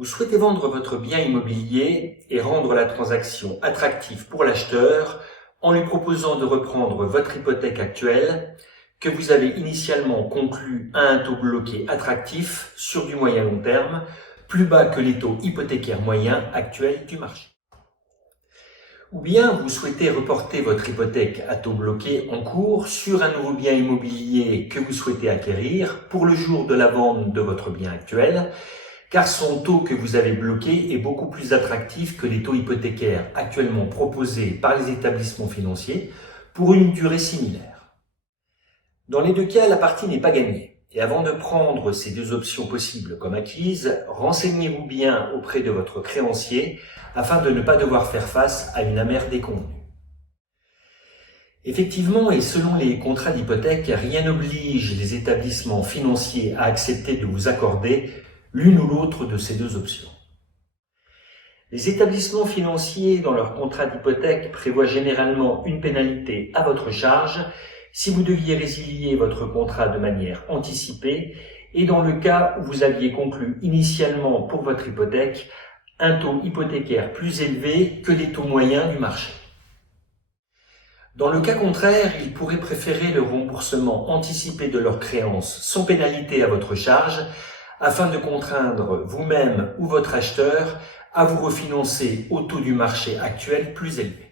Vous souhaitez vendre votre bien immobilier et rendre la transaction attractive pour l'acheteur en lui proposant de reprendre votre hypothèque actuelle que vous avez initialement conclue à un taux bloqué attractif sur du moyen long terme, plus bas que les taux hypothécaires moyens actuels du marché. Ou bien vous souhaitez reporter votre hypothèque à taux bloqué en cours sur un nouveau bien immobilier que vous souhaitez acquérir pour le jour de la vente de votre bien actuel, car son taux que vous avez bloqué est beaucoup plus attractif que les taux hypothécaires actuellement proposés par les établissements financiers pour une durée similaire. Dans les deux cas, la partie n'est pas gagnée. Et avant de prendre ces deux options possibles comme acquises, renseignez-vous bien auprès de votre créancier afin de ne pas devoir faire face à une amère déconvenue. Effectivement, et selon les contrats d'hypothèque, rien n'oblige les établissements financiers à accepter de vous accorder l'une ou l'autre de ces deux options. Les établissements financiers, dans leurs contrats d'hypothèque, prévoient généralement une pénalité à votre charge si vous deviez résilier votre contrat de manière anticipée et dans le cas où vous aviez conclu initialement pour votre hypothèque un taux hypothécaire plus élevé que les taux moyens du marché. Dans le cas contraire, ils pourraient préférer le remboursement anticipé de leurs créances sans pénalité à votre charge afin de contraindre vous-même ou votre acheteur à vous refinancer au taux du marché actuel plus élevé.